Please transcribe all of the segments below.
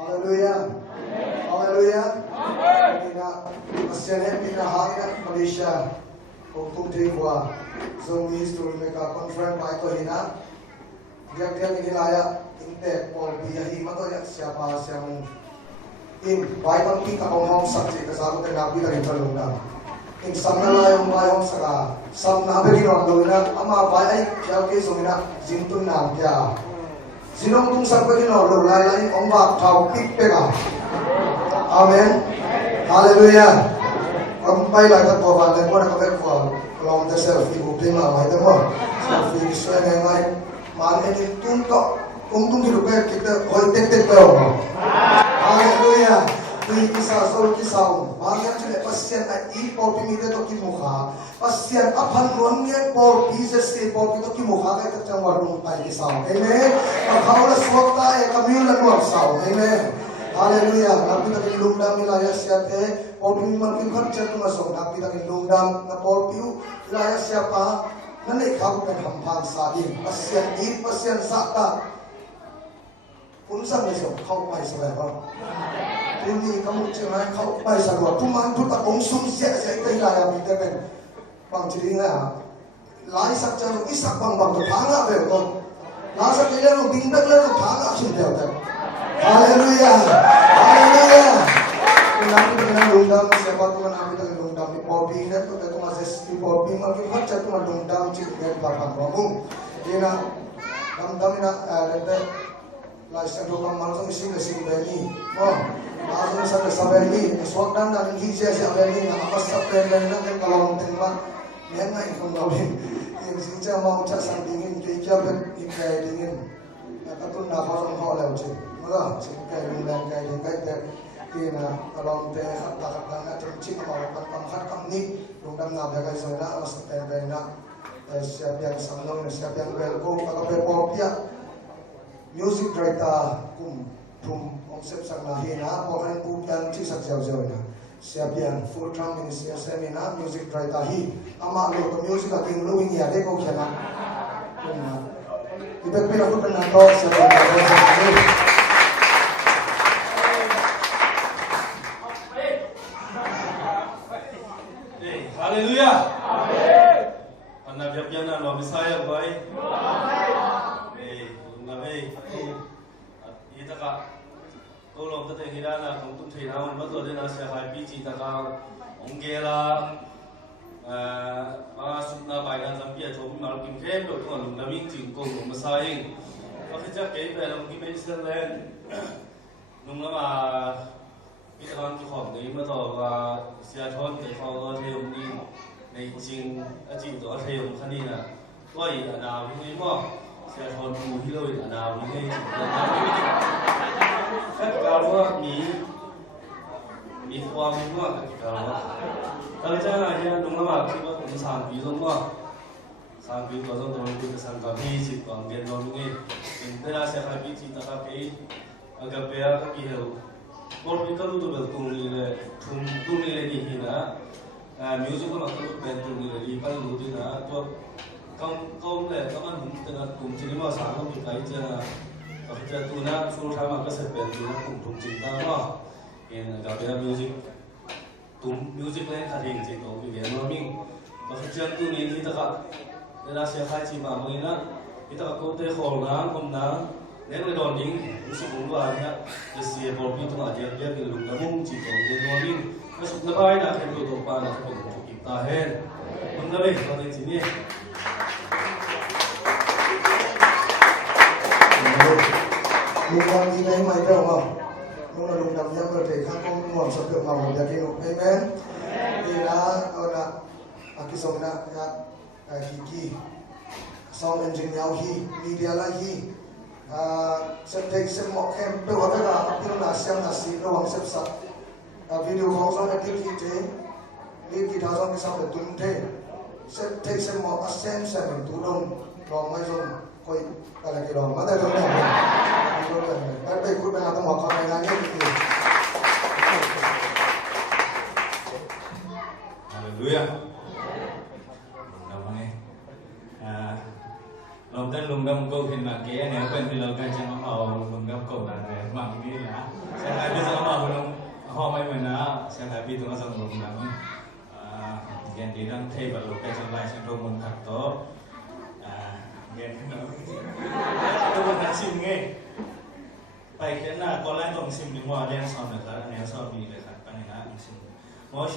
Hallelujah. Hallelujah. Ina masyan ina hangina Malaysia. Kung tumti kwa zong history mereka conference pa ito hina. Dia nilaya inte Paul biyahi mato ya siapa siang in baikang kita kong saksi kasama tayo nabi lagi talungan. In samnalayong bayong saka samnabi ginawang na ama bayay kaya keso na zintun na kaya sinong tung sabi ginawang lalay ang baktaw pipega. Amen. Hallelujah. Kampay lang ito ba na ko na kapag ko along the selfie ko prima may mo selfie so ngay man ini tuntok untung hidup kita hoy tek pero haleluya ini kisah soal kisah banyak juga pasien impor pimite to kimuha pasien aphan nuangnya por pieces ke por to kimuha ka tang warung tai kisah amen makhaula swakta kamila nuang saw amen haleluya nabi takin lungdam ilaya siate por pimiman kim kharcha tumasong nabi takin lungdam na por piu ilaya siapa nanay kapo kan hampang sa akin pasien sakta punsan na siya kau pai sa ba ini kamu cakap kau pai sa ba tuman tu tak ongsom siya ito ilaya bita ben bang ciringa lai sak jang isak bang tu phanga be ko nasa kile no bindak le no phanga sin de ta haleluya haleluya nabi dengan lungdam siapa tu nabi dengan lungdam di popi ne tu tu masih di popi makin macam tu lungdam cik dia bapak ngomong dia dam ina ada laisa dokam malsong sing sing bani oh langsung sampai sabeni swakdan dan hijau si abeni apa sabeni nak kalau tengah nengai kongawin yang sinca mau cak sang dingin kerja ben ikai dingin katun nak orang hal lewat je mula sikai lungdam kai dekat kina kalau te kata nak tercik mau pangkat kami lungdam nak jaga zona alas tenda siapa yang sanong siapa yang welcome kalau pepopia music director tum konsep sang lahina orang bukan cisak jauh-jauh na siapa yang full time ministry seminar music director hi ama lo to music aking luwing ya de ko kena kita pilih aku dengan to siapa yang haleluya amen anak biar lo Messiah boy taka kolom tete hirana kung tuthi naon mato dena se hai pi chi taka ongela sutna baina zampia thom mal kim khem do thon lung laming chin kong lung masaing pakhicha ke be long ki medicine land nung lama itan ki khom nei ma to wa sia thon te kho do theum ni nei ching a chi do theum khani na toi ana wi mo sia thon mu hi loi ana wi nei kalau mi khoa mi mua cái kalau cha là nha đúng là khi mà cũng sang quý giống mà sang quý có giống tôi cũng sang cà phê chỉ còn tiền rồi nghe nên là sẽ phải biết chỉ ta cà phê cà phê cái gì đâu một cái câu tôi bảo tung đi lên đi na music nó câu bên tung đi lên đi bắt đầu đi na tôi công này các bạn cũng là cùng chỉ mà sáng không bị cái chứ là kita tu na full time aku sepel tu na kum cinta no yang agak music music lain tadi yang cinta aku dia noming kerja tu ni kita kak adalah siapa cima mengira kita aku teh holnang komnang nên là đòn những sự cũng là nhá để xìa bỏ đi trong aja dia kiểu lúc namun chỉ có dia noming masuk lebai nak yang tu topa nak untuk kita hen mengalir pada sini lungdam ini mai tahu mau nuna lungdam yang berdeka kau nuang sebelum mau jadi amen ila orang aki somna ya gigi sound engineer hi media lagi setek semua campur ada lah apil nasiam nasi doang sepsa video kau sama kita ini kita sama bisa bertunte setek semua asen semen turun ramai zon koi kalau kita ramai ada ramai tapi ikut dengan atau makan mainannya gitu. Haleluya. Namanya. Longkan lungam kau kena kaya ni apa yang dilakukan jangan mau lungam kau nanti mang ini lah. có mấy mình á xem lại video nó dòng lùng lắm gen đi đang thay vào lúc cái trong lại xem rong mình thật tốt gen nó tôi muốn nói xin nghe bài cái là có lẽ tổng xin đi mua đen sau này cả anh em sau đi để khác cái này là xin mỗi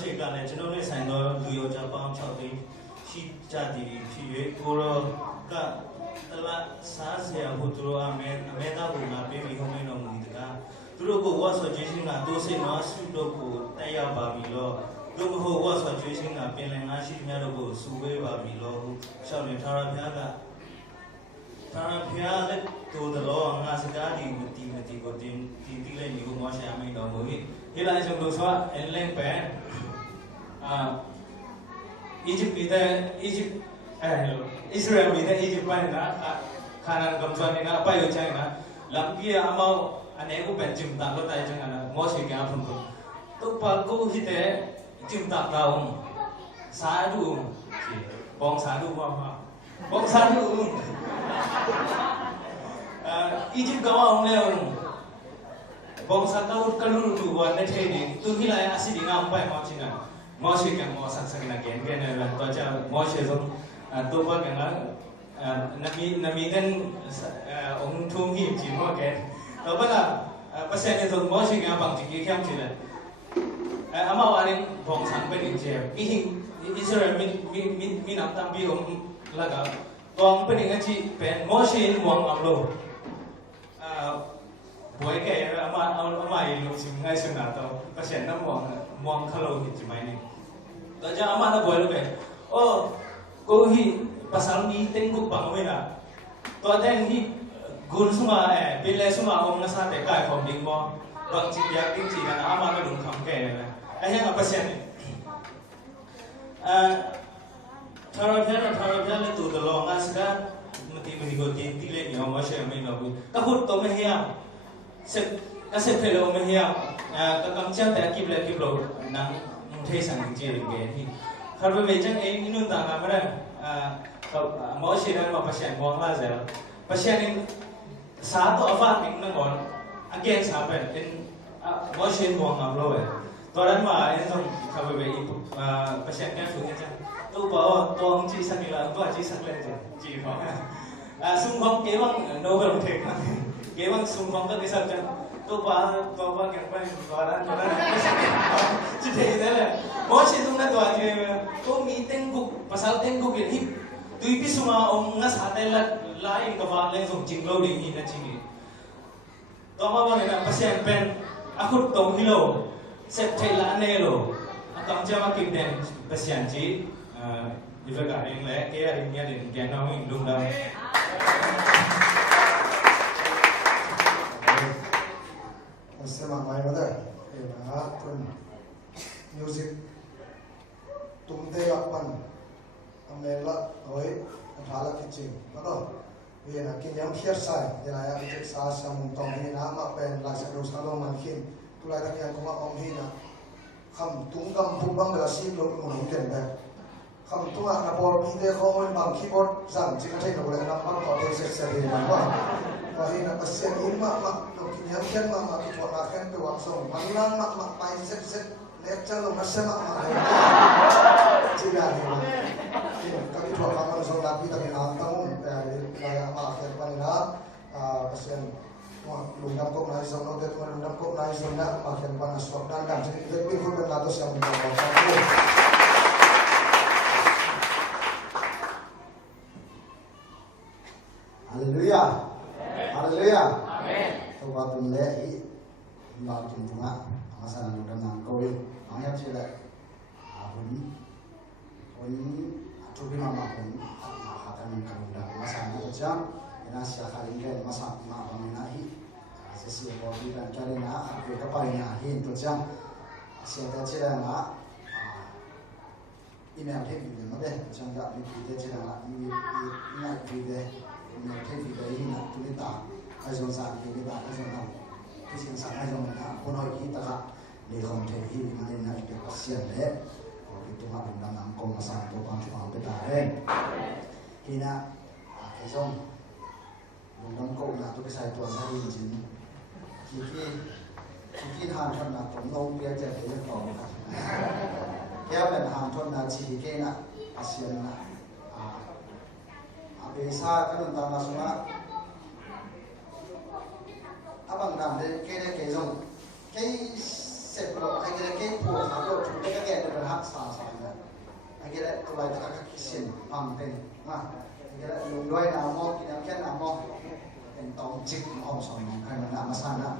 sự cái này cho nó sai nó lưu cho bao cho thì si cha thì thì cô cả là sa se hutro ameta bu na pe mi home no mu ta turo ko wa so jishin na do se no su do ko taya ba mi lo do mo ho wa so jishin na pe le na shi nya do ko su we ba mi lo sao ne thara phya le to the lo nga sa ga di mati ko ti le ni ko mo sha mi do mo hi la jong do so en leng pe Egypt Israel bị thế Egypt bay na khả năng cầm chân na bay ở trên na làm kia amau anh em cũng bên chim tạc lúc tay chân anh ngó xì cái phun phun lúc ba cô khi thế chim tạc đâu xả đủ bong xả đủ không bong xả đủ Egypt có ông leo bong xả đâu cái lu đủ vào đây thế đi tôi nghĩ là asi đi ngang bay mau chừng anh ngó xì cái ngó sắc sắc na cái này là tôi cho ngó xì giống tôi qua cái đó nami kan ông thung hiệp chỉ hoa cái đó bắt là bác sĩ nhân dùng mỗi chuyện cái bằng chỉ cái chỉ là amau anh em vòng sáng bên trên chè cái hình Israel mình nắm tam bi ông là cả vòng bên trên chỉ bên mỗi chuyện vòng âm lô buổi cái amai lúc chim ngay xuân nào tao bác sĩ nắm vòng khalo hiệp chỉ mấy này đó cho amai nó buổi lúc cái cô hi pasal ni tengku pangwena to den hi gun suma bile suma om na sa te kai khom ding mo bang chi yak ding chi na ama na lung kham ke a hang apa sen thara phya le tu the long as ka mati mi go tin ti le ni mo she mi no bu ka hut to me hiya se ka se phelo me hiya ka kam chang ta kip lo nang thei sang chi ring ge hi khar be chang e inun ta na ma mỗi chuyện mà pasien buông ra rồi pasien in sáng tổ phát mình nó còn again sáng bên in mỗi chuyện buông ngầm rồi tôi đánh mà in trong khâu về pasien nghe phụ nghe chứ tôi bảo tôi không chỉ sắc là tôi chỉ sắc lên chỉ có xung phong kế bằng nấu bằng thịt kế bằng xung phong các cái sắc chân tôi bảo cái bên tôi đánh chỉ thế là mỗi chuyện chúng ta tôi tôi nghĩ tên cục pasal tên cục hiện hip tuy biết suma ông ngắt hạt đây là lại cái vạt lên dùng chỉnh lâu đi nhìn là chỉnh đi. Tôi mà bảo này là pasien pen, aku tông hilo, xếp thay lá nè lo, cầm cho mà kịp đèn pasien chỉ, đi về cả đến lẽ cái là nghe đến cái nó mình đúng đâu. Xem mà mày đó thì là tuần music tung tê gặp mình amel la oi thala kitching no ye na kin yam khiar sai ye na ya ke sa sam tong hi na ma pen la sa ro sa lo man khin tu la ka ya ko ma om hi na kham tung gam pu bang la si lo mo no ken ba kham tu na por mi de kho mon bang keyboard zam chi ka thai no le na ma ko te se se de ma wa hi na pasien in ma no kin yam khiar ma ki to na khen pe wa so man lang ma pai se lecture lo ma se ma chỉ là các cái thuật làm sao làm việc tại làm tông là mà cái phần đó pasien lùng đâm cốc này xong nó tới lùng đâm cốc này xong đó mà cái phần stop dan dan jadi lebih kurang atau siapa yang mau Haleluya Haleluya Amen tôi vào tuần lễ vào tuần thứ hai masa lalu dengan kau ayat sila Tubi mama pun akan mengkandang masa itu jam ina siapa lagi masa mama menahi sesi bodi dan karena aku keparingnya itu jam siapa cerita na email video mana jam tak video cerita na email video email video ini nak tulis azon sa kita azon nam kisah sa azon na punoi kita ka di konten ini mana nak kita pasien deh itu mah benda nangkong masa itu kan cuma betaren hina cái xong bunda kong na tu cái sai tuan hari jin kiki ที่ทานทนาผมลงเบียจะเรียกต่อครับแค่เป็นทานทนาชีเกนะอาเซียนนะอาเบซ่าก็นุ่นตามมาสุนัขอาบังนำเด็กเกย์เกย์จงเกย์เสพโลไอ้เกย์เกย์ผัวขาโลถูกเกย์แก่เป็นหักสาสายนะไอ้เกย์ตัวอะไรตะกักกิเซียนปังเป็นมาไอ้เกย์ลุงด้วยน้ำมอกกินน้ำแค่น้ำมอกเป็นตองจิกเอาสองใครมันน้ำมาสั่นนะ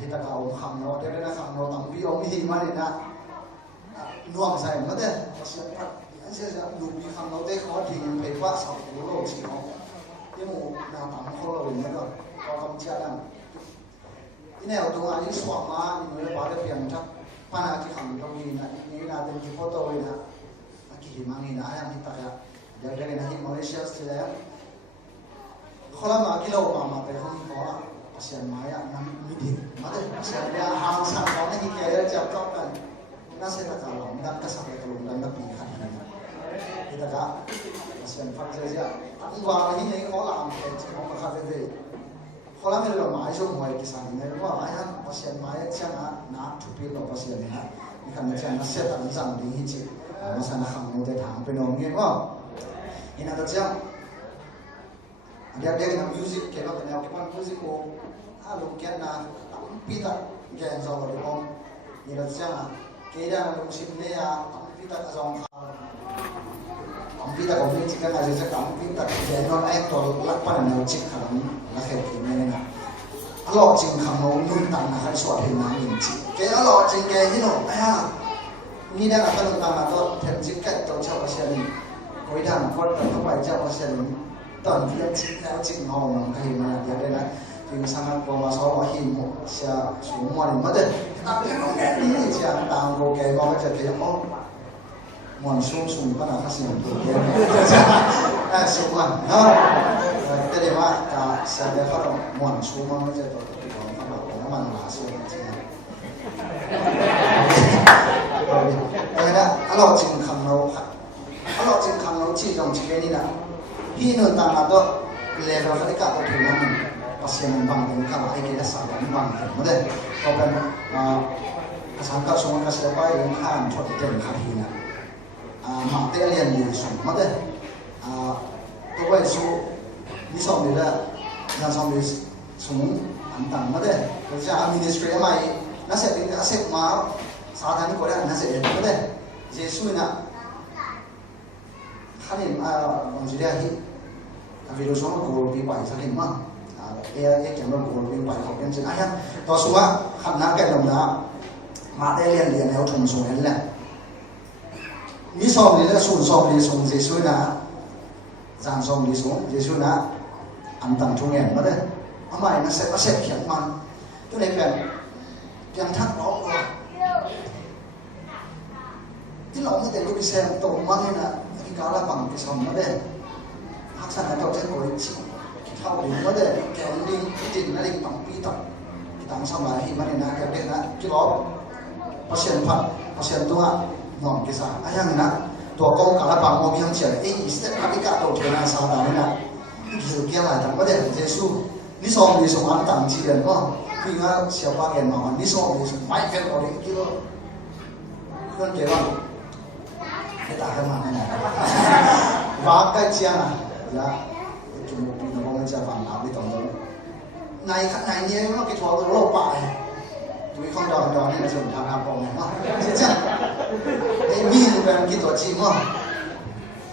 ที่ตะเขาคำโน้ตได้นะคำโน้ตตั้งวิโอมีมาเลยนะน่วงใส่มาเด้อเสียงพัดเสียงดูมีคำโน้ตได้ขอทิ้งไปว่าสาวโลกสีของยี่หมูน้ำปังเขาเราอย่างนี้ก็พอคำเชื่อนั่นที่แนวตรงอันนี้สวมมานี่มันว่าได้เพียงทักปัญหาที่คำตรงนี้นะนี่น่าเป็นที่โฟโต้เลยนะกี่มังนี่นะอย่างที่ตายเดี๋ยวเรื่องนี้มาเลเซียสิแล้วเขาละมากิโลมาไปห้องขอเสียงไม้อะน้ำมีดิบมาเลยเสียงยาหางสั่งของให้แกได้จับต้องกันน่าเสียตะการหลงดันกระสับกระลุงดันนับปีขันกันที่ตะการเสียงฟังเสียตั้งวางที่นี่เขาลามเป็นของมาคาเฟ่เขาละไม่ได้หมายช่วงหวยกิสันเนี่ยว่าไอ้ฮะเสียงไม้เช่างน้ำทุบปีหลบเสียงนะนี่คันเสียงน่าเสียตั้งจังดีจริงมาสั่งคำโน้ตถามไปน้องเงี้ยว่าอินาตะเจ้าdia nak music kalau kena kita music ko alu kena pita jangan salah dia om ni dah siapa kira nak musik ni ya pita azam pita kau ni jika ada cakap pita jangan actor lapan nak cik kalam nak kerja ni na alok jing kamu nun tan nak hari suatu hari nak cik kaya alok jing kaya ni no ayah ni dah akan nun tan atau terjik kat tu siapa siapa ni kau dah nak buat apa siapa siapa niตอนที่จิตแล้วจิตน้องมันใครมาเดี๋ยวได้นะถึงสังกัดกมาสอบหิมเสียสูงวันมาเด้อแต่เรื่องนี้นี่จะต่างโลกแกก็จะเกี่ยวกับมันสูงก็น่าจะเสียงตัวเดียวน่าสูงอ่ะเนาะแต่เดี๋ยวว่าการเสียเดี๋ยวเขาต้องมันสูงมันจะตัวตัวเขาบอกว่ามันหลาสูงจริงๆแต่เนี่ยเราจริงคำเราจริงคำเราที่ตรงที่นี่นะพี่นุ่นตามมาก็เลเวลเขาได้กลับมาถึงนั้นภาษามันบางถึงข้าวไอ้กิเลสมันบางถึงมาได้เขาเป็นภาษาเก่าสมัยก็เสียไปยังข้ามทดเต็มคำพีนะมาเตเลียนอยู่สูงมาได้ตัวไอ้สูนิสอมดีละนิสอมดีสูงอันต่างมาได้ก็จะมินิสทรีอะไรนั่นเสร็จนี่เสร็จมาสาธารณก็ได้นั่นเสร็จมาได้เยซูนะขันนี่วันที่เดียวที่วิดีโอช่องกูรูปีไปสักนิดมั้งเอเกี่ยวกับกูรูปีไปเขาเป็นจริงไอ้ฮะต่อสู้ว่าขันนักแก่ดำน้ำมาได้เรียนแล้วทุ่มส่งนั่นแหละมีสองนี่แหละส่วนสองนี่ส่งเยซูนะจานสองนี่ส่งเยซูนะอันต่างทุ่งเงินมาเลยทำไมนะเสร็จเขียนมันตัวนี้แบบยังทักร้องว่าที่เราไม่ได้รู้พิเศษตรงมั้งนะที่การละบังไปสมมาได้หักษณะเราจะโกยชิเข้าถึงมาได้แกงดิ้งดิ้งนั่นดิ้งปังปีตับต่างสมัยที่มันนะแกเด็กนะที่ล้อเปอร์เซ็นต์พัดเปอร์เซ็นต์ตัวน้องกิสาไอ้ยังนะตัวกองการละบังมองยังเฉยไอ้สเต็ปอเมริกาตัวเทนาซาดานี่นะคือเกี่ยงอะไรต่างประเทศเยซูนี่สองนี่สองอันต่างจีนก็คือว่าเสียบ้านเงินมาวันนี่สองนี่สองไม่เกินกว่าเด็กกิโลเรื่องเกี่ยวกับkita akan mana? Bagai siapa? Ya, cuma punya orang siapa nak beli tahu. Naik ni memang kita jual lupa. Jadi kalau dah ni macam tak apa pun. Macam, ini bukan kita cima.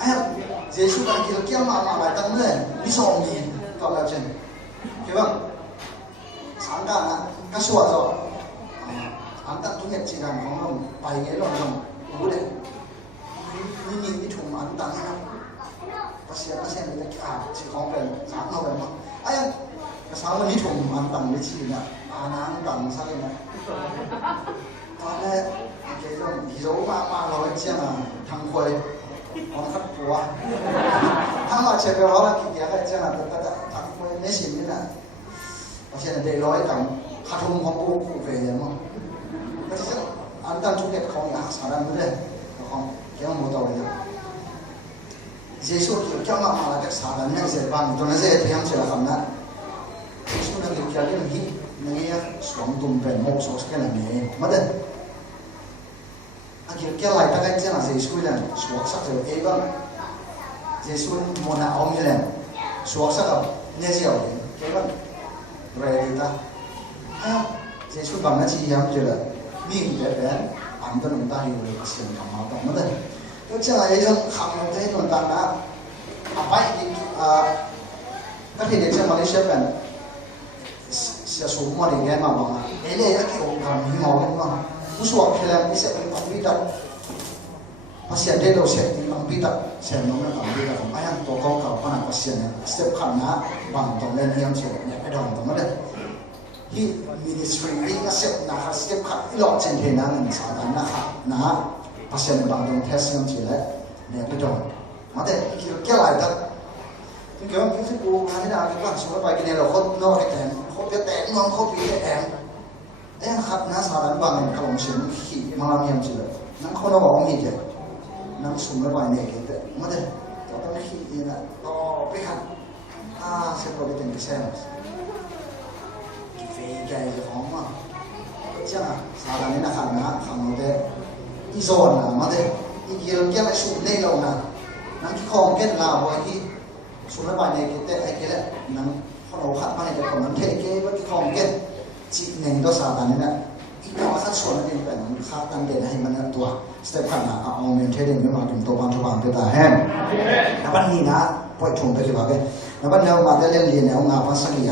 Ayah, Yesus kan kita kiam mana datang ni, ni song ni kalau macam, kira sangka nak kasuat so. Antar tu ni cina orang bayi ni orang boleh. Ini cuma antangนะpasien itu kita si komplain sangat novel mah ayam kesalahan ini cuma antang di sini ya anak antang sahajaนะตอนแรกเกี่ยวกับที่เรามาเราเชื่อนะทางคอยของขัดปัวถ้ามาเชื่อเราแล้วกี่อย่างก็เชื่อนะแต่ทางคอยไม่สิ่งนี้นะเพราะฉะนั้นเดี๋ยวร้อยกับขาดทุนของกูเฟย์มั้งก็จะอันตั้งทุกอย่างของอย่างสารไม่ได้ของyang mau tahu ya. Yesus kita mama ada kesalahan yang sebab itu nasi itu yang silakan nak. Yesus nanti kita ni nangiya suang tum pen mo so ska la ne made akil ke lai ta kai chana jesu lan suak sak je e ba jesu mona om len suak sak ne jiao ke ba re ta ha jesu bang na chi yam je la mi de ben am ta nong ta hi le pasien ka ma ta made to cha ai jong kham no te non ta na apa ki ka thi de cha Malaysia pen sia su mo de ga ma ba ele ya ki o ka mi mo le ma uswa khela ni se pen computer pasien de do se ni computer se no na computer ko ayan to ko ka pa na pasien step khan na bang to le niam che ne pe dong to ma de hi ministry ni na step na ha step khan lo chen the na ni sa da na ha na pasien bang dong test niam che le ne pe dong ma de ki ke lai da thì kiểu cái sự cố gắng thế nào thì các số bài cái này là khốt nó cái thèm khốt cái tẹn ngon khốt cái thèm đấy là khát ná sao đánh bằng cái lòng xuyên khi mà làm gì chứ nó không nó bảo gì chứ nó xuống cái bài này cái tệ mà đây có cái khi như là to cái khát sẽ có cái tình cái xem cái phê cái khó mà chứ là sao đánh là khát ná khát nó thế đi dồn là mà đây đi kia cái lại xuống đây lâu nè nó cái không kết là bởi khi số mấy bài này cái tệ cái đấy nó không khát mà này cái còn nó thế cái với cái không kết chỉ nên đó sao này nè ít nó khát số nóเป็นแบบkhátตั้งเด่นให้มันตัวสเต็ปขนาดเอาเมนเทนไม่มาถึงตัวบางตัวแต่แห้งนับวันนี้นะปล่อยชงไปกี่บาทกันนับวันเรามาได้เรียนเนี่ยงานภาษาเกีย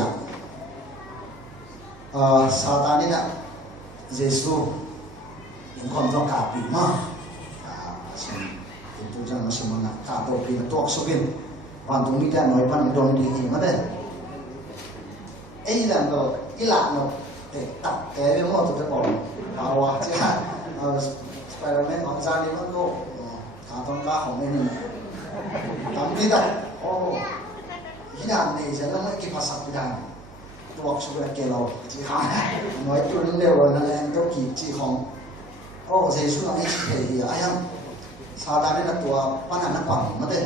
ซาตานนี่นะเยซูยังคนต้องกราบปีมากซึ่งเป็นตัวจังมาสมนะกราบตัวปีตัวสุกินวันตรงนี้ได้หน่อยวันโดนดีมาได้ไอ้หลังเราอีหลังเราเตะตัดแกไปหมดตัวบอกเอาวะใช่ไหมสไปเดอร์แมนของจานี่มันก็ขาต้องกล้าของไม่นี่ทำดีแต่โอ้ที่นั่นนี่ฉันต้องไม่กินภาษาไม่ได้ตัวสุดแกเราจีขาหน่อยตัวนึงเดียวนั่นแหละต้องกินจีของโอ้เสียสุดไอ้ที่เฮียไอ้ยังซาดานี่นะตัวปัญหาหนักกว่ามาได้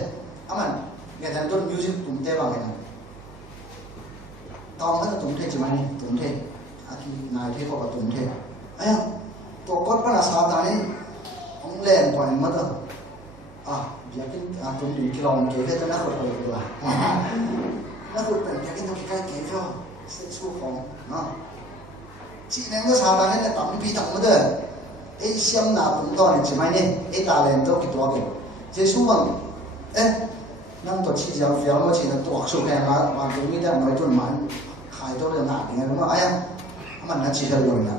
อามันเนี่ยแต่ต้นมิวสิกตุ่มเต้บ้างไงตอนนั้นตุ่มเทใช่ไหมนี่ตุ่มเทอาทินายที่เขาบอกตุ่มเทไอ้ตัวก้อนปัญหาซาดานี่ของเล่นปล่อยมันก็อยากกินตุ่มดื่มกิโลมันเก๋แค่จะน่าขดไปเลยว่ะน่าขดเป็นอยากกินตัวใกล้เก๋ก็เส้นสู้ของจีนก็ซาดานี่เนี่ยต่ำปีต่ำมาเด้อไอ้เสียมหนาตุ่มต้อนใช่ไหมนี่ไอ้ตาเล่นตัวกี่ตัวกันเจ้าสู้มั้งนั่งตัวชี้เจ้าเฟี้ยวมาชี้ตัวสุแพงละบางทีไม่ได้น้อยจนมันขายตัวเรื่องหนาอย่างเงี้ยรู้มั้ยไอ้ยังมันน่าชี้เท่าไหร่นะ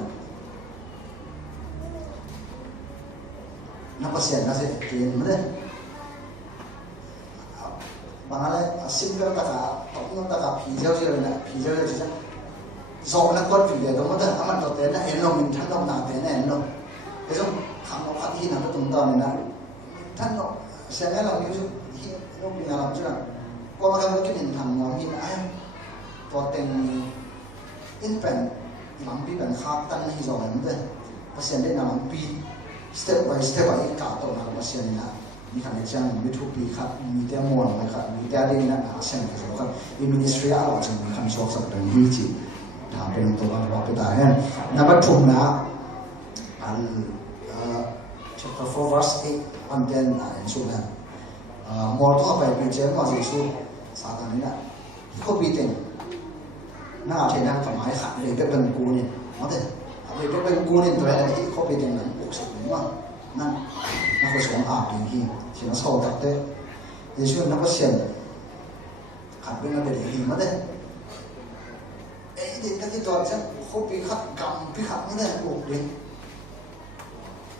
นับเปอร์เซ็นต์นะสิเกณฑ์มันเลยบางอะไรซิมเกิลตะขาตกเงินตะขาผีเจ้าเชื่อเลยนะผีเจ้าเลยจ้ะโซ่นักกอล์ฟผีเดียวตรงนั้นมันตัวเต้นนะเอ็นลงมินท่านลงหนาเต้นเอ็นลงไอ้ส่วนคำเราขัดที่นั่นก็ตรงตอนนี้นะท่านเราเสียงเราอยู่ที่ลูกมีอะไรจ้ะก็มาทำธุรกิจทำงานที่ไหนตัวเต็งอินเป็นหลังปีเป็นข้าวตั้งให้จอยมันเลยภาษาเด็กหลังปีสเต็ปไปสเต็ปไปกาตัวนั้นภาษาเนี่ยนะมีขนาดจังมีทุกปีครับมีแต่มวลนะครับมีแต่เรื่องนั้นอาเซียนครับมีมินิสทรีอะไรจังมีคำสอนสักเรื่องนี้จีถามเป็นตัวเราไปได้เนี่ยนับถูกนะอันchapter 4 verse 8 and then สุดนะมอตัวไปเป็นเจ้ามาสิสุสาธารณะเขาปีเต็งน่าเทน่าทำให้ขาดเลยเป็นกูเนี่ยมาเถอะเลยเป็นกูเนี่ยตัวอะไรที่เขาปีเต็งนั้นปกติเลยว่านั่นนักวิชาการดีที่ที่นักสอบตัดเต้เยซูนักวิชาขาดเป็นอะไรดีมาเถอะไอ้เด็กที่ตัวฉันเขาปีขัดกำปีขัดไม่ได้ปลุกเลย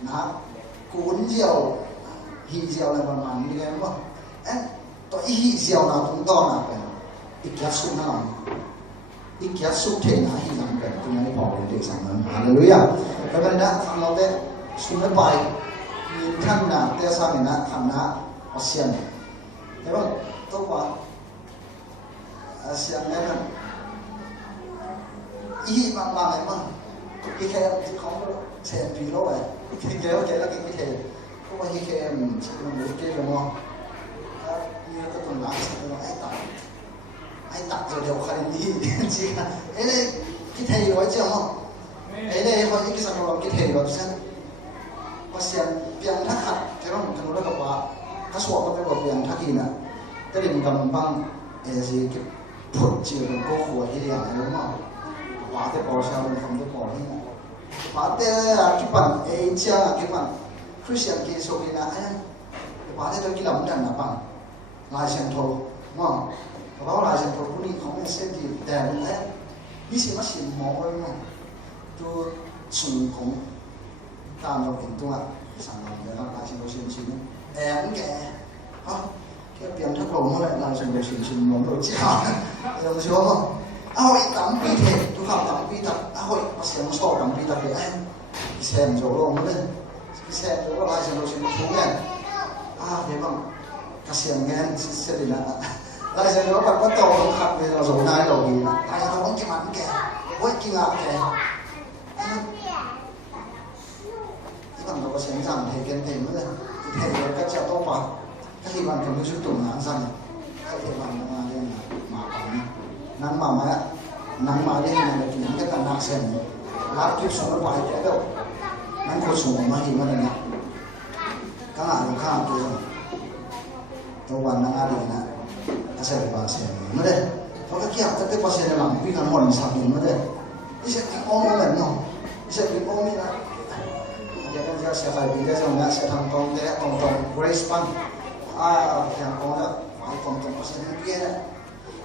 นะกูนี่เจียวฮีเจียวอะไรประมาณนี้ไงว่าตัวฮีเจียวนะตรงต้นนะเป็นอีกแค่สุดนะอีกแค่สุดเท่นะฮีนั่นเป็นตรงนี้พอเป็นเด็กสั่งนั้นฮาเลลูยาแล้วก็นะทำเราได้สุดไม่ไปมีท่านนะเตะสร้างนะทำนะอาเซียนแต่ว่าตัวว่าอาเซียนเนี่ยมันอีบางอะไรมั้งอีแค่ของเซนปีโร่ไอ้แค่แค่แล้วก็ไม่เท่เพราะว่าอีแค่มันไม่เกี่ยวมั้งนี่ก็ต้องล้างสักหน่อยไอ้ตัดเดี๋ยวคันนี้จริงๆไอ้เนี่ย cái thầy nói chưa không ấy đây họ cái sản phẩm cái thầy nói xem và xem biển thắt hạt thế mà mình nói là quá các số các cái biển thắt gì nè cái điểm cầm băng gì cái phụt chiều mình có khổ cái gì đúng không quá cái bỏ sao mình không có bỏ đi nè quá cái bản ấy chưa cái bản Christian cái số cái là anh quá cái cái lòng đàn là bằng lại xem thôi đúng không và lại xem thôi cũng đi không nên xem gì đẹp như thế như thế mà xem mỏ rồi mà tôi sùng cũng tam trong hiện tượng sản phẩm để làm lại xem thôi xem chín em kẻ cái tiền thất hồn nó lại xem thôi xem mỏ rồi chứ đồng chí không hội tắm vi thể tôi học tắm vi tập hội mà xem so tắm vi tập để em xem rồi luôn đấy xem rồi lại xem thôi xem chú nghe thế bằng cái xem nghe sẽ đi là lại xem nó bắt đầu nó khắp về rồi này rồi thì lại nó vẫn cái mặt kẻ với cái ngạo kẻ bằng nó có xem rằng thầy kiến thầy nữa thầy có cách chào tốt quá các thầy bằng cái giúp tụng ngắn rằng các thầy bằng nó lên là mà bằng nắng mà mẹ nắng mà đi này là những cái tàn nạc xem lát kiếp xuống nó bài cái đâu nắng khô xuống mà hình mà này nè các bạn cũng khá kia rồi tôi quan năng ada na asal bahasa ini, mana? Kalau kita tapi pas ada lampu kan mohon sabi, mana? Bisa diomong kan, no? Bisa diomong na. Jangan jangan siapa bila jangan saya tong grace pan, yang kau nak, tong pas ada dia na.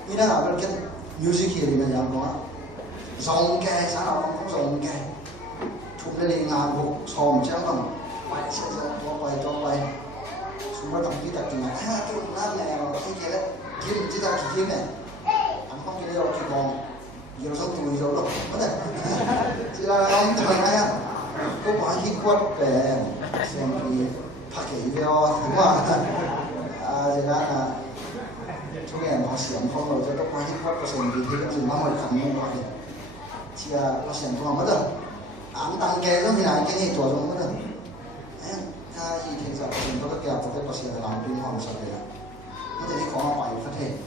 Ini nak berken music here ni yang kau, zong ke, sana orang zong ke, thuk le ngan bu, som chẳng kan, pai saya tua pai. Semua tak kita kena, tu nak ni orang tu kira, kim kita kim ni, angkong kita orang kikong, yang satu tu yang orang, mana? Sila orang tu mana ya? Kau buat hikmat pen, sempi pakai dia, semua. Sila na, tu yang pasien kau tu jadi buat hikmat tu sempi dia tu nama kamu pakai. Cia pasien tu mana? Angkang kaya tu ni nak kini tu orang mana? Khi thiên gia pasien tôi kêu tôi cái pasien làm pin không sao vậy? Nó thì không có bài phát hiện.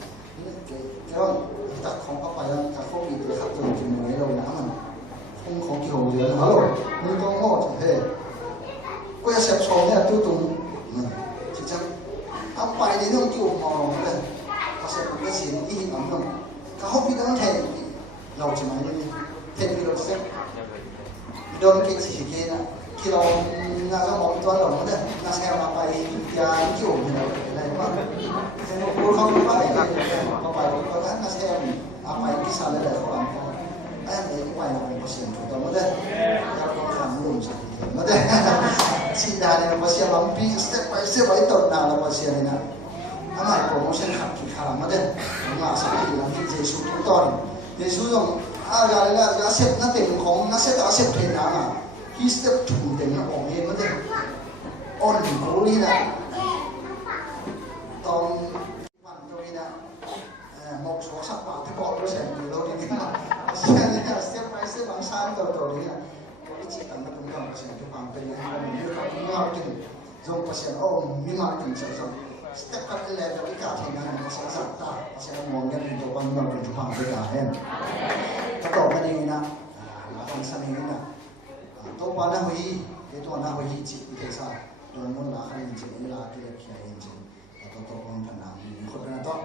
Cái đó ta không có bài ta không bị tự khắc từ chuyện này đâu nè mình không có cái hồ gì nữa rồi. Nhưng tôi ngó thì thế. Quay xếp số này tôi tụng. Chỉ chắc ông bài đến ông kêu mò lên. Pasien cái gì đi ẩm đâu. Cả không biết nó thèm lâu chỉ mấy đi. Thèm đi đâu xếp. Đôi cái gì kia nè. Khi đó nga có một tuần rồi nữa nga xem là bài kiểu như này mà cô không có bài có bài có tháng nga xem bài cái sao đây là không làm em thấy cái bài này có xem thủ tục nữa nga có khám luôn nữa đây chị đàn này có xem lắm pi step by step ấy tuần nào là có xem này nè anh này promotion khám kỳ khám nữa đây nga sẽ đi làm cái gì số thủ tuần để số dùng giờ là xếp nó tiền không nó sẽ xếp tiền nào mà khi step thủ tiền nó ổn hết mất rồi ổn thì cố đi nè còn hoàn rồi nè một số sắc bảo thì bỏ nó sẽ nhiều đâu đi thế nào step by step bằng sáng đầu đi nè có cái chuyện nó cũng cần phải chụp bằng tiền mình đưa vào cũng ngon kinh dùng phải xem nhưng mà kinh sẽ dùng step các cái level cái cả thì nó sẽ giảm ta sẽ mong cái mình chụp bằng mình chụp bằng cái cả hen cái tổ cái này nè là phần sau này nè tôi qua na hui cái tôi na hui chỉ cái sao tôi muốn là hai chỉ là cái kia chỉ tôi còn phần nào mình không biết đó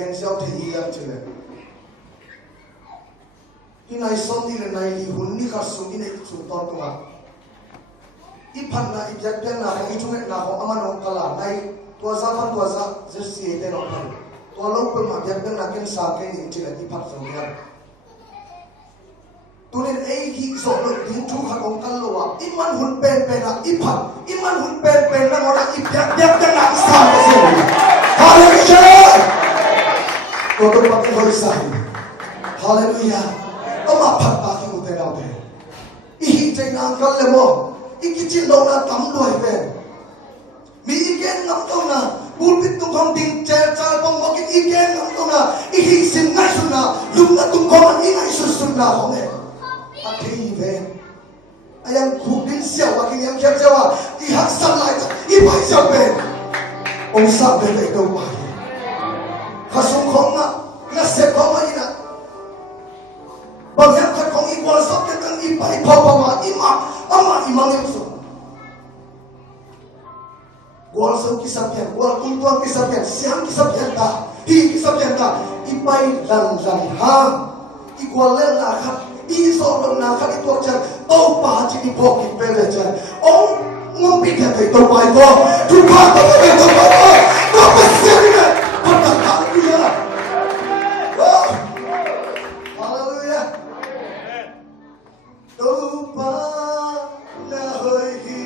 lên gieo thì yang chile inai som ni le nai li hun ni kha su inai chu to to ma I phan na I biak biak na ho I chung na ho aman ho kala nai tua za jersey te no phan tua lo pe ma biak biak na ken sa ke ni chile I phat so ya tunin ei hi so lo ding thu kha kong kal lo wa I man hun pen pen na I phat I man hun pen pen na ngora I biak biak na sa ke se hallelujah to to pa ko sa hallelujah Oma phat ta ki ute na de I hi te na kal le mo I ki chin lo na tam loi ve mi I ken ngam to na pulpit tung khom ding che chal bong mo ki I ken ngam to na I hi sin ngai su na lum na tung khom I ngai su su na ho ne a thi ve ayam khu din xiao wa ki yam kya jawa I hak san lai ta I bai xiao ve ông sa ve ve do ma kha sum khom na se khom ma ina Bagaimana kau kong igual sabda kan ipai papa ma ima ama imang yang so. Gual so kisapyan, gual kuntuang kisapyan, siang kisapyan ta, hi kisapyan ta, ipai lang ha, igual len na khat, iso long na khat itu aja, tau pa jadi bokit bebe aja, ngompi dia tu tau pai to, tu pa tu bebe tau pai to, tu pasti ni, pada kali dia. Tupa na hoi hi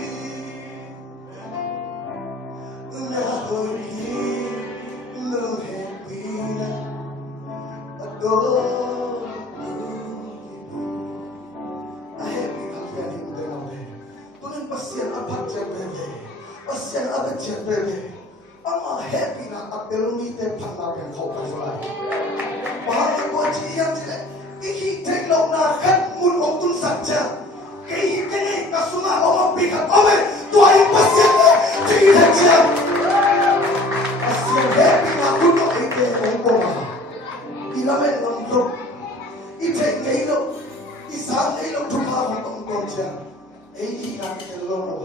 no happy na adore a happy kalian ni udah nade tulen pasien apa jebele pasien apa jebele ama happy na abelumi te panna ben kau pasal bahaya gua jian je Iki teklo na khat mun ong tun sakja kei kei kasuma ong pikat ome tua yang pasien ti hakja pasien happy na kuno ite ong koma ilame ong to ite ngei lo isa ngei lo tuma ong kong ja ei na teklo no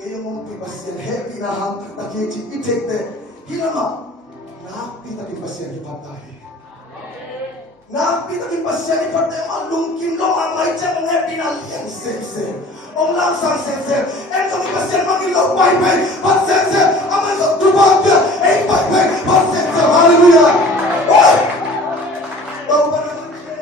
kei ong pi pasien happy na ham taketi ite te hilama na pi ta pasien ki patai Nabi tadi pasien di partai malungkin lo mamai jangan happy na liang sense. Om lang sang sense. Tadi pasien mangi lo bye bye pat sense. Aman so tuba dia. Bye bye pat sense. Hallelujah. Oh. Bau panang je.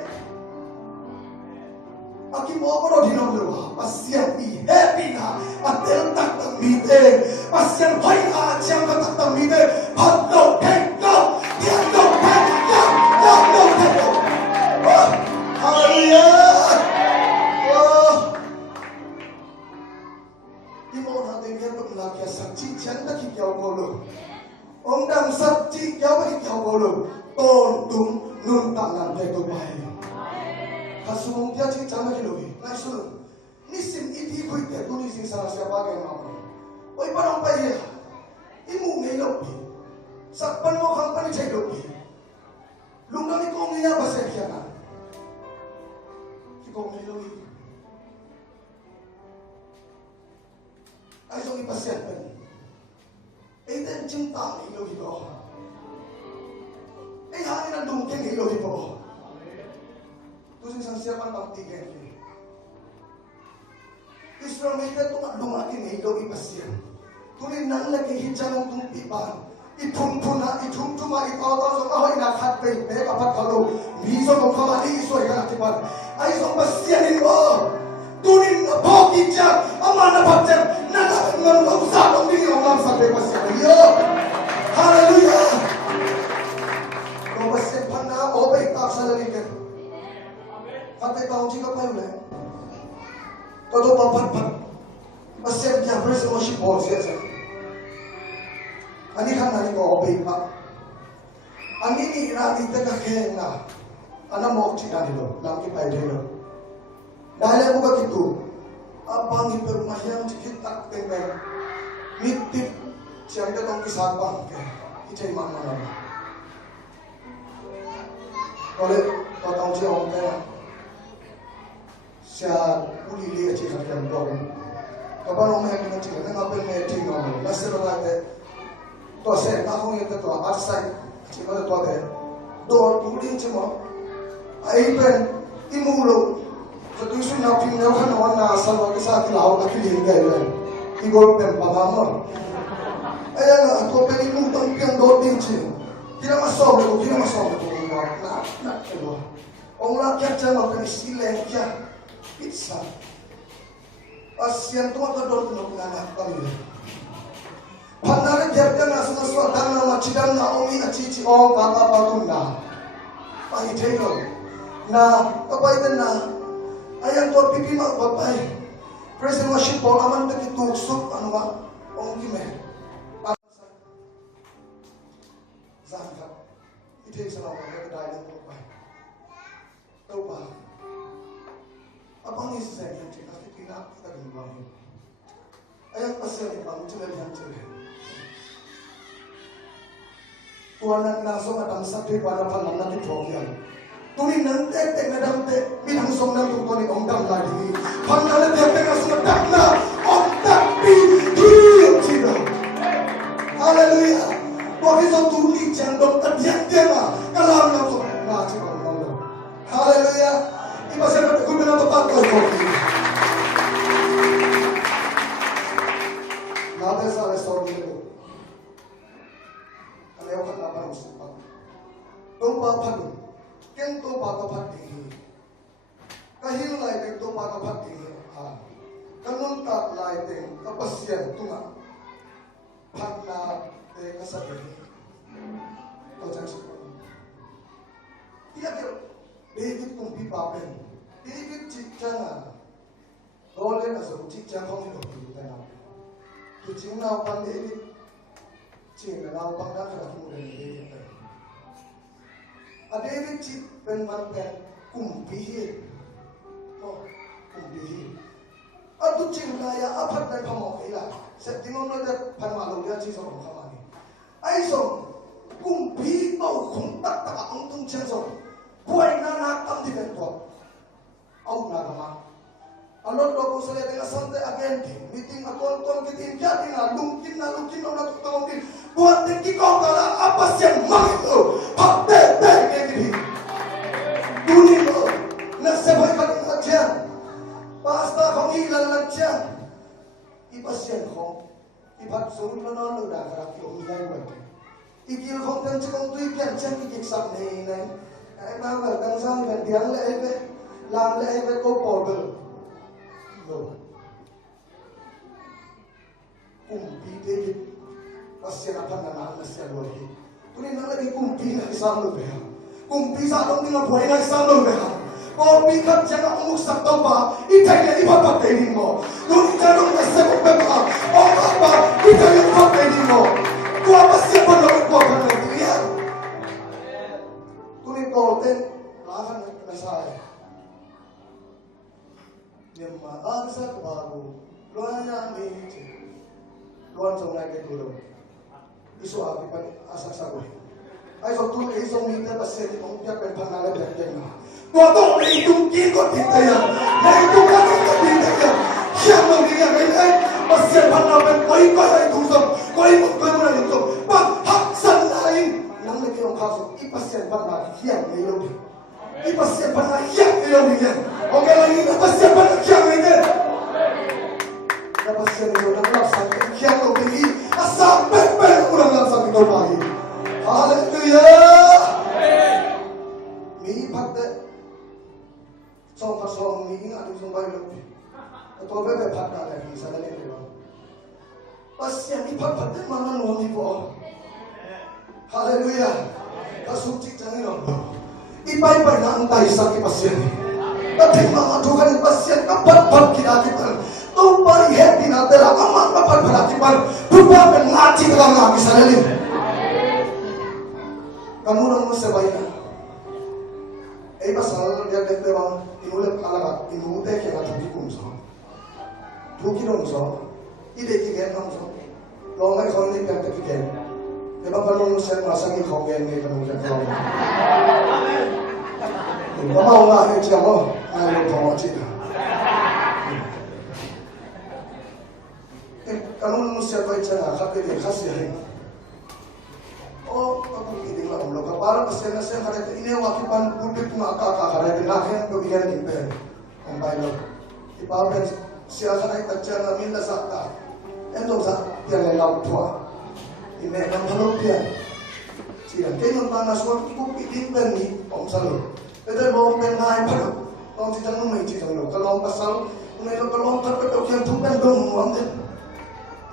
Aki mo ko di nom lo pasien I happy na atel tak tak mite. Pasien bhai a chang tak tak mite. Pat lo tek lo. Dia lo tek lo. Lo tek lo. Hallelujah. Oh. Imo na dengya to lakya sachi chanda ki kyau bolo. Ong dam sachi kyau ki kyau bolo. Ton tum nun tang nam te to bai. Kasumong kya chi chanda ki logi. Nai sun. Nisim iti kui te tu ni sing sara siapa ke ma. Oi parang pai ya. Imu ngai logi. Sakpan mo kang pani chai logi. Lungdang ni ko ngiya ba se kya na. Kung niluwi. Ay, itong ipasyan pa rin. Ay, ito yung cinta ng iluwi ko. Ay, hangin ang dumking ng iluwi ko. Ito sing siyapan pagtigyan ko. Israel may ito at lumaking ng iluwi pasyan. Tuloy nang nagihidyan ng tumpipan. Itumpuna, itumpuma, itaw-taw sa kahoy na katpay, may kapat kalo. Miso kong kamali, iso'y kanatipan. Ay isang pasyanin mo. Tunin na bokit siya. Ama na patyan. Nalakad ng usapang din yung mga sabi pasyanin. Hallelujah. Kung pasyan pa na, obay tak sa lalikan. Katay taong chika pa yun eh. Todo papat-pat. Pasyan niya, praise the worship board siya siya. Ani kan nani ko obey pa. Ani ni rati teka kaya na. Ana mo chika nilo, lang kipay dilo. Dahil mo ba kito? Abang ipermayang chikitak tengay. Mitip siya ito tong kisabang kaya. Ichay man na naman. Kole, tatang siya ang kaya. Siya ulili at siya kaya doon. Kapan may akin ang chika, nangapin may tingnan mo. Nasiro natin. To say, akong yung ito, outside, Cuma tua deh, dor tuling cuma, aipen imulo, ketujuh napi nyawa nawan asal lagi saat laut lagi diinggai lah, igor pempamamor. Ayah aku pengen mutang piang dor tinggi, kira masuk nak keluar. Orang laki aja makan istilah ya, pizza. Pasien tua kedor tu nak anak kami. Pandare jarkan asal suatan nama cidang Naomi acici oh kaka patunda. Pahi tengok. Nah, apa itu nah? Ayam tua pipi mak bapai. Praise and worship ball aman tak itu sup anu mak. Ong kime. Zangkat. Itu selama mereka dah yang bapai. Tahu bah. Abang ni saya yang cakap kita kita gimana? Ayam pasal ni bang cakap yang cakap. Tuan nak langsung ada satu pada palang nanti program. Tuni nanti nanti bilang song nanti tuan ini orang lagi. Pandai dia tengah semua takna orang hidup cina. Haleluya. Bagi so tuni jandok terdiam dia kalau langsung ngaji orang. Haleluya. Ibu saya berdoa dengan Bapa kau. Nada salah sorry itu. Kalau orang apa mesti pak. Tumpah padu, keng tumpah kapat tinggi. Kahil lain tumpah kapat tinggi. Kanun tak lain kapasian tunga. Patna kasabini. Kau jangan sebut. Ia kira David kumpi papen. David cikcana. Boleh asal cikcana kau ni doktor tanah. Kicing nau pan David. Cing nau pan dah kerana muda David. David cik penmantan kumpi. Oh kumpi. Aduh cing kaya apa dan pamok ilah. Setengah nak panmalu dia cing sama kami. Aisyah kumpi bau kontak tak untung cengso. Buai nana tam di bentuk. Aku nak mah. Alor aku saya dengan santai agenti. Meeting aku kita jadi lungkin orang tu tahu ni. Buat tinggi kau kalau apa sih yang mau itu? Pakai begini. Dunia tu nak sebaik kali aja. Pasta kau hilang aja. Ipasien kau. Ipat suruh mana dah kerana kau hilang. Ikil kau kan cakap tu ikan jangan iksak ni. Emang kadang sampai dia lewat, lang lewat kau portal. No. Kumpi David, pasien apa nama nasihat lagi. Tu ni nak lagi kumpi nak isam lu beha. Kumpi sadong tinggal buai nak isam lu beha. Kau pikir jangan umuk sakto ba? Itanya iba pakai mo. Tu ni jangan nasihat beha. Oh apa? Itanya pakai mo. Tu apa siapa nak buat mana dia? Golden lahan na saya. Yang maagsa baru luar yang ini, luar sungai ke dulu. Isu apa pun asak sabu. Ayo tu isu minta pasal di mungkin penpangalan berjaya. Waktu itu kikut kita ya, itu kan kita ya. Siapa dia yang pasal pangalan kau itu sah, kau mana itu? Pak haksan lain. Nang lagi orang kau ipasien panah yang elok, ipasien panah yang elok ni. Orang lagi ipasien panah yang elok. Ipasien itu orang lapsan yang elok ni. Asal beber orang lapsan itu lagi. Haleluya. Ni pakai song ni ada sumbai lebih. Atau beber pakai lagi sana ni tu. Pasien ni pakai mana nuan ni boh. Haleluya. Kasuci jangan orang. Ibai-ibai nak entai sakit pasien ni. Tapi mama Tuhan pasien kapan kita kita. Tumpah happy nak terang amat kapan kita. Tumpah mengaji terang lagi sana ni. Kamu orang sebaiknya. Pasal dia kata bang, inulah alamat, inulah kita tak dikumso. Tuki dong so. Ide kita dong so. Lomai kau ni kita kita. Sebab kalau saya merasa ni kau gen ni kalau kita kau. Kamu orang ni cakap, ayah kau cakap. Kalau manusia baca nak, kata dia kasih hari. Oh, apa ini lah umlo kapal pasien nasi karena ini wakipan publik maka karena kenaknya kemudian imper ombailo ipaben siapa yang terjadi minta sakta entong sak yang laut tua ini enam halus dia siapa yang tanah suatu kopi imper ni om salo itu bawa penai pada om tidak numai tidak lo kalau pasal kalau terpetuk yang bukan dong om deh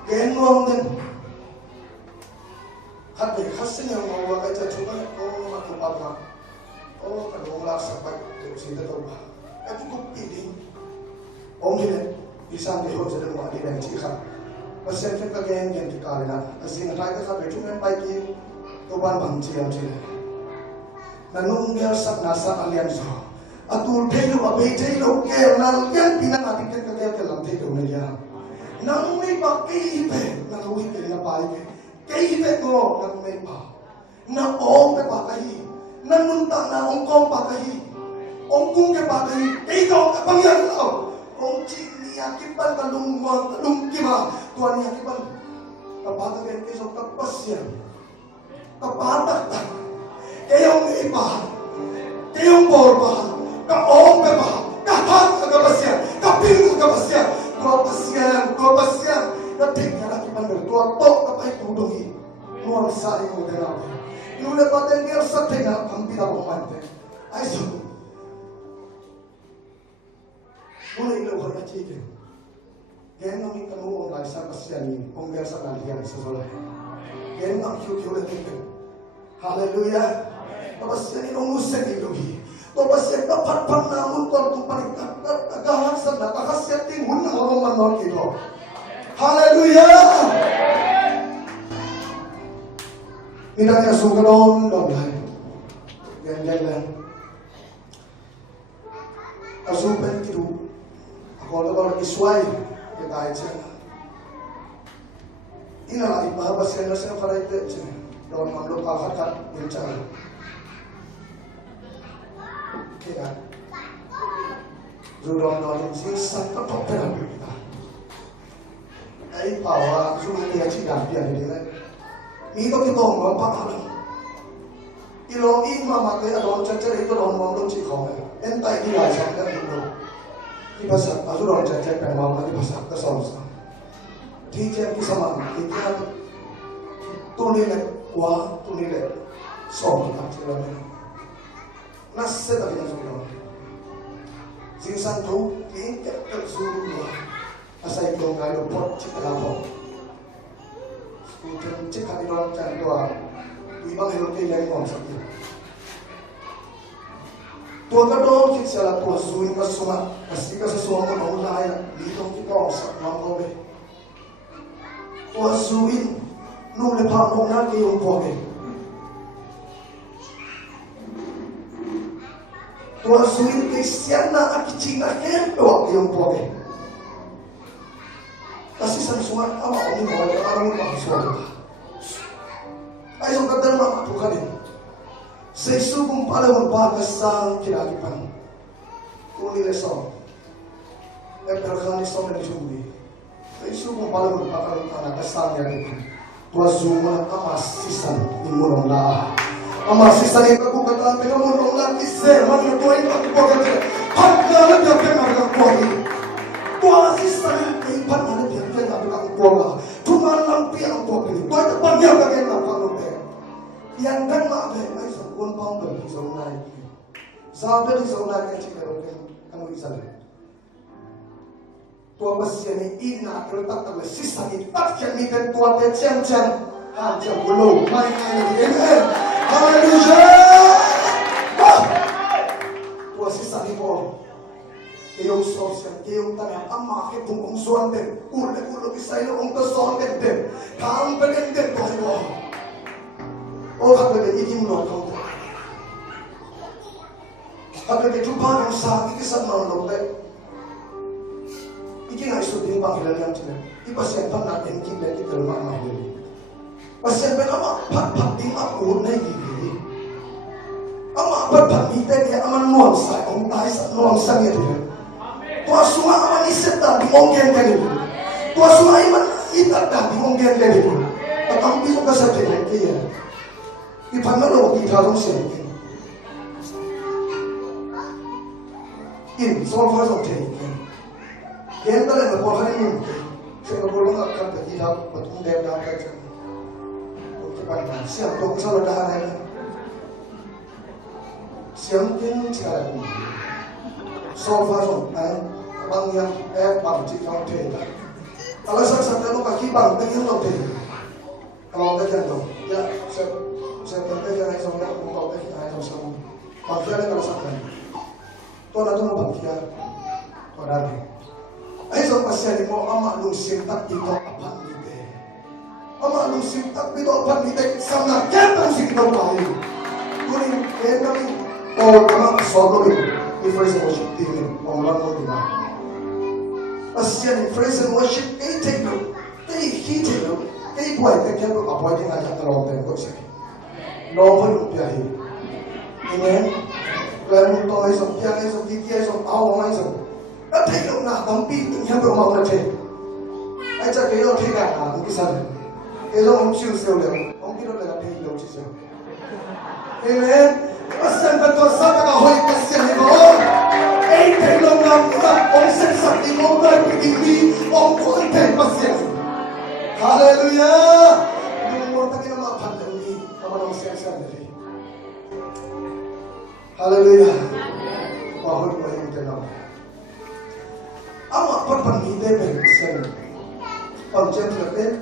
gen om deh hati khasnya mau baca cuma oh aku apa oh kalau nggak sampai terus itu tahu aku kopi ini om ini bisa dihot jadi mau di dan cikar pasien kita gen gen di kalina asin rakyat sampai cuma baiki tuban bangci yang cina nanunggal sak nasa alianso atul thelo abe thelo ke nal yan pinang adik ke lam thelo media nang may bakay ibe naluhi ke na paike kay ibe ko nang may pa na ong ke pakahi nanunta na ong kong pakahi ong kung ke pakahi ikaw kapangyan lao ong chini akipan talung kima tuan akipan kapatag ke so kapasyan kapatak ta kayong iba kayong borba kaong ka ba kahat ka basya kaping ka basya ko basya nating na kipan tua to kapay tudongi nuang sa iyo dena nule paten ger sa tenga kampida bomante ay so nule ilo ka chike gen no mi kanu on sa basya ni on ger sa nalian sa sola gen no kyu le tike haleluya basya ni on musen ilogi Topasya dapat namun korban panikat agak sana kahasiat timun orang menor kita. Haleluya. Inangnya sugaron dong lah. Ganyan. Asupan itu. Ako lagi isway kita aja. Ina lagi bahas yang nasi kalau itu dalam mamluk pakat bicara. Kaya, zurong nolin sisang kapapera kita. Ay pawa, zurong niya siya biya nila. Ito kitong mga pangalan. Ilong mamatay alon cacar ito alon mamlong sikong. Entay dilasan ka dito. Ibasak, zurong cacar pemama ibasak ka sonsa. Tiyan kisama, tiyan tunilet wa tunilet song kita sila. Nasa tapi yang sudah, singsan tu kita tersuruh asal itu kalau pot cipta lapor, kemudian cipta di dalam cantua, ibang hidup yang konsep. Tua kadang kita salah tua suin kasuma, kasih sesuatu mau lain, itu kita konsep mampu. Tua suin nulis panggung lagi yang boleh. Tua suin Kristiana akichina kempe waktu yang poke. Kasi sa sumat ama ko ni mo ang makasuwa. Ayo kadang makapukan din. Sa isugong pala magbagas sa kinagipan. Tuli leso. Nagkarkani sa mga sumbi. Sa isugong pala magbagas sa kinagipan. Tua suma amas sisan imulong laa. Ama sisa ni aku kata pengamun orang kisah mana tuh yang aku kata hanya ada pengamun aku ini tuh sisa ni pan ada yang pengamun aku kata cuma lampi aku ini tuh itu panggil bagian apa lu yang kan mak ay sabun panggal di zona ini sampai di zona yang cikgu kamu bisa tuh masih ni ina kereta terus sisa ni tak jadi kan tuh ada cem-cem aja belum main ini Haleluya. Tua sisa ni po. Iyong sosyan, iyong tanang ama kitong umsuan din. Ulo kisayo ang kasoan din. Kaang bagan din po ito. O kapag ikim no kong. Kapag itupan ang sa ikisan manong din. Ikinaiso din pang hilalihan sila. Ipasyapan natin kibet ikalma ang mahuli. Pasyan ba naman, pagpagding ako na hindi. Ang mga pagpagmitan niya, aman nuwangsa, ang tayo sa nuwangsa niya rin. Tuwa suma aman isip na, di mong gen ganito. Tuwa suma iman itak na, di mong gen ganito. At ang piso ka sa pinag kaya. ipan na lo ki tha dong se in sol fa so the ken ta le ko ha ni se ko lo ka ka ki tha ko tum de da ka cha ko ta pan siam dong sa lo da ne siam kin cha ni sol fa so ai bang yang bang chi trong the ta ala sa sa ta lo ka ki bang ta ki lo the kalau ta jang do ya saya berkata jangan sampai aku tahu kita hanya sama bagian kalau sampai tuh ada tuh bagian tuh ada ayo sampai saya mau amak lu simtak itu apa nih amak lu simtak itu apa nih sama kita sih kita tahu ini kami oh kami soal ini praise and worship team orang mau dimana pasien praise and worship itu itu buat kita apa yang ada dalam tempat saya no pun rupiah ini, ini, kalau muto esok, tiang esok, tiki esok, awang esok, ada yang nak tampi, yang berumah mana cek, aja kaya orang tiga, mungkin sana, kaya orang cium seorang, mungkin orang lagi hidup cium, ini, pasien betul sama kahoi pasien itu, kaya orang nak orang sensasi, orang berpikir, orang kuat pasien, haleluya, orang tak kena makan. Haleluya. Bahwa kita dalam. Amat perpandingan berkesan. Panjang terus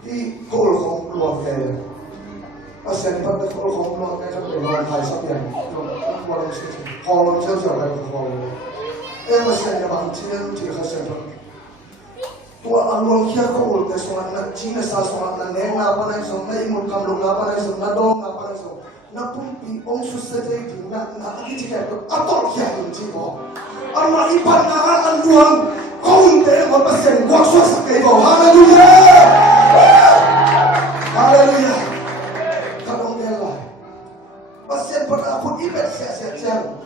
di kol kong keluarga. Asyik pada kol kong keluarga kan berlawan hai sapian. Orang sih. Kalau saya jalan ke bawah. Masih ada bancian di khasnya. Tua alung kia kol kesuatan nak Cina sasuatan neng apa neng so, neng imut kamlung apa neng so, nadong apa neng so. Na pumpi ong susete di na iki jika atol kia inci bo ama ipan na alan duang kaunte mo pasien gua suasa ke bo haleluya haleluya kalong dela pasien pada pun ibet sia-sia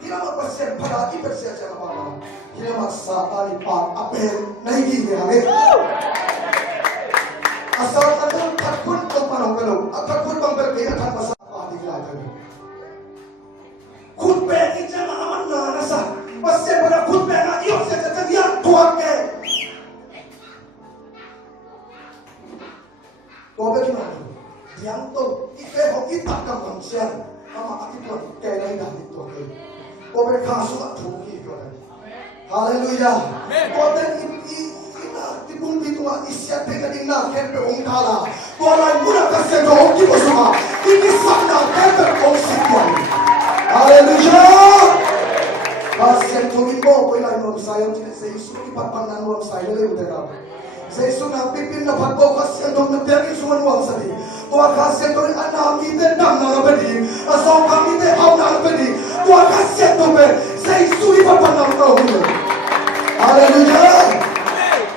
tidak mau pasien pada ibet sia-sia apa tidak maksa tali pak apel naiki ya amin asal ada takut kemarang belum takut bang berkira tanpaคุณเป็นที่จะมามันนานะสัว่าเสียเวลาคุณเป็นนะอีกเสียจะเลี้ยงตัวแกตัวเป็นมาเลี้ยงตัวอีกแค่ของอีตักกำลังเชียนทำมาอีกตัวแกได้ดังอีกตัวเองตัวเป็นข้าสุดถูกอีกตัวนึงฮาเลลูยาตัวเป็นที่บุญที่ตัวอิสยาเทกันดินาแค่เป็นองค์ทาราตัวอะไรบุญกัสเซโตองค์ที่มุสลิมที่สักนาแค่เป็นองค์สิบวันHaleluya. Pasien tulimbo ko ilay mo sayang sa Isu ipapangan mo sa iyo le uteka. Sa Isu na pipin na pagbo pasien dong na biyakin suman mo sa di. Tua pasien to anami de dam na bedi. Aso kami de haw na bedi. Tua pasien to be sa Isu ipapangan mo. Haleluya.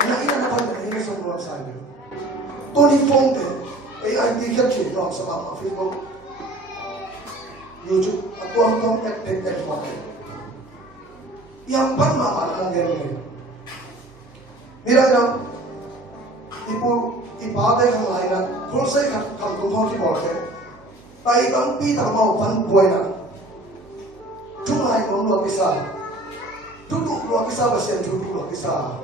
Na ina na pala ni sa mo sa iyo. Toni fonte ay di ka chi no sa mga Facebook. YouTube atau orang tek pakai. Yang pan mama ang ganyan. Mira na ibadah yang lain na kalau saya kan kau pakai, tapi bang pita mau pan buai na. Cuma yang luar biasa. Duduk luar biasa pasien duduk luar biasa.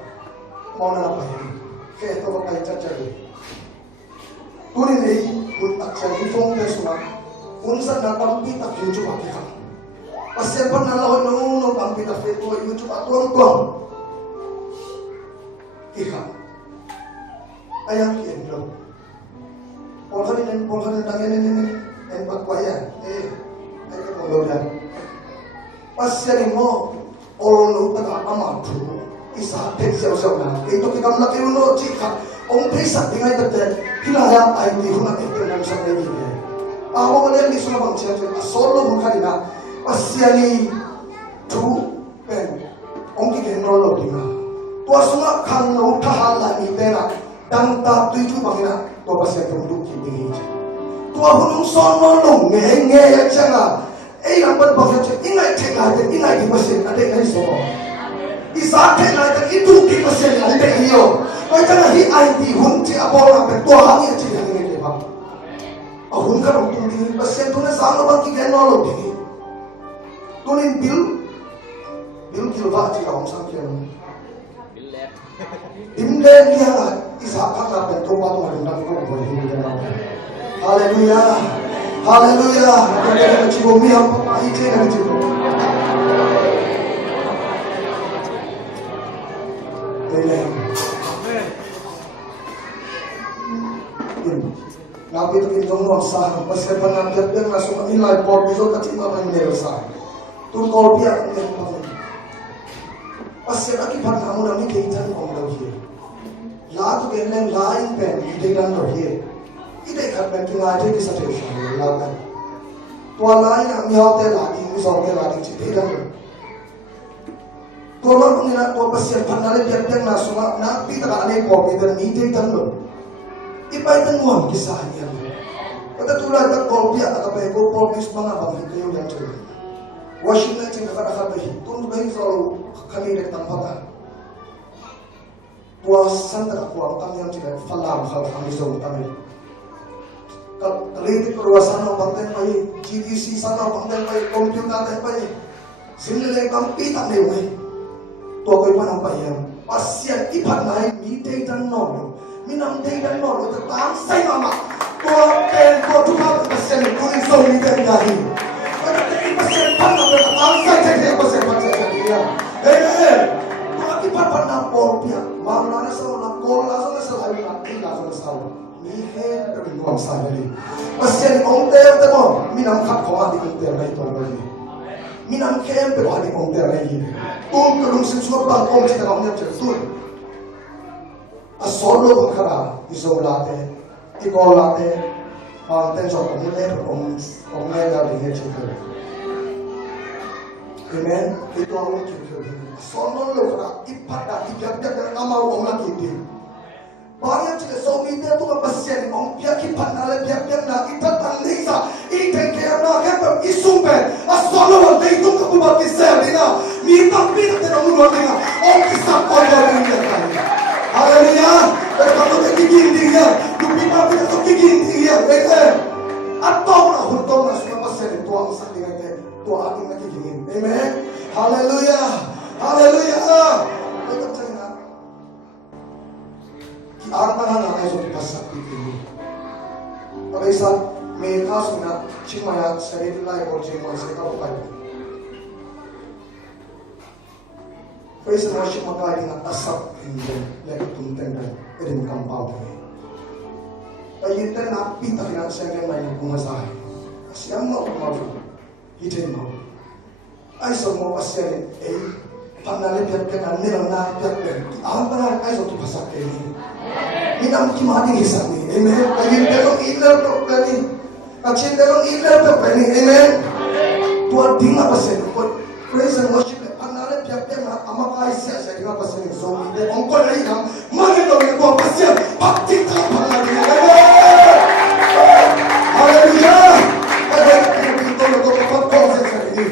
Mau nak apa ini? Kayak tu pakai cacari. Turin ni pun tak cari phone semua. Unsa na tampi tak YouTube kita. Pasien pun nalahon nung tampi tak Facebook YouTube atuang. Ikan. Ayam kiendo. Polhan tangan ini pagwayan. Ay kemolodan. Pasien mo olo pada amatu. Isa tensiya na. Ito kita laki uno chika. Om prisa tingay tete. Hilaya ay di hunat ito ng sa kanya. Ako wala ni sumabang siya solo mo kanina pasiani tu pen ong kikenrolo dinga tua suma kan no tahala ni tena dang ta tuju bangina to pasien tunduk kini tua hunung sono no nge ya changa ang pagbaga ingay di pasien ade ngai so isa tena itu di pasien ade hiyo kaya hi ai di hun ti apora pe tua hangi chi ahun ka rong tung ding pasien tu na sang bang ki gen no lo ding tunin bil kilwa ti ong sang kian imle dia isa ka ka pen to wa to rin ko ko hi ni na haleluya haleluya kita ci bo mi am pa i ke na ci amen nabi tu kita ngom sa pasal panapyat dan masuk nilai por biso katima man sa tu kol biak ni pa pasal aki pan namu nami keitan om lo hi la tu ke len lain pen ide dan lo hi ide khat ben ki ngai de sa te sha la kan to lain am yaw te la di mi so ke la di chi de dan to lo ni na to pasal pan na le biak biak na suma na pi ta ane por bi dan ni de dan lo ipai tan muam kisah niya kata tulad ka kolpia ka pa ko polpis mga bang kayo yang tuloy washing na ting kakakaka ba tun ba so kami nek tampata tua santa ka kuang tam yang tidak falam hal kami so kami kaliti perwasan pangten pa GTC sana pangten pa computer tan pa sinile kampi tak lewe tua ko pa nang pa yan pasyan ipat na mi day tan no minam day dan no to tam sai mama to pen to tuka pasien ko so ni den gahi kada te pasien pan na to tam sai te pasien pan sai dia to aki pan na por pia mam na so na ko la so na sa ai na ti la so sa ni he to ni ko sa ni pasien ong te mo minam khat ko adi ong te mai to ni minam kem pe adi ong te mai ni tum ko lung sim so ba ko ti ta ong te tu solo bakara isolate ikolate panten so komune om mega dinge chukre amen itu ang chukre solo lo kara ipada ijak dan amal om lagi di banyak juga somi dia tu pasien om dia kipan ale dia na itat tanisa iten ke na ke isumpe solo de itu ke bagi selina mi tapi te no mo dinga om kisah ko dia haleluya kalau kita gini dia lupa kita tu gini dia atau nak hukum nak suka pasal tuang sakit kita tuang hati nak gini amen haleluya haleluya kita cakap kita nak nak itu pasal ini pada saat mereka sudah cuma ya saya itu lah yang cuma saya tahu apa Praise and worship maka dengan asap ini lagi tunten dan edem kampau ini. Tapi itu napi tak nak saya main kumasai. Siapa mau hidden mau. Ay semua pasien panale biar nila na biar ang panal ay so tu pasak ini. Minam kimati hisap ni. Amen. Tapi telong iler to pani. Kacin telong iler to pani. Amen. Tuan dinga pasien. Praise and worship amakai saya dengan pasien zombie dia ongkol lagi kan mana tu yang buat pasien bakti tak pernah dia haleluya ada kita nak buat konsep ini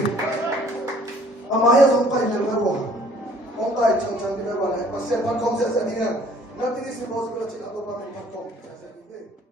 amaya sampai level bawah ongkai cang-cang dia balik pasien pat konsep ini nanti ni si bos bila cakap apa pakai pat konsep ini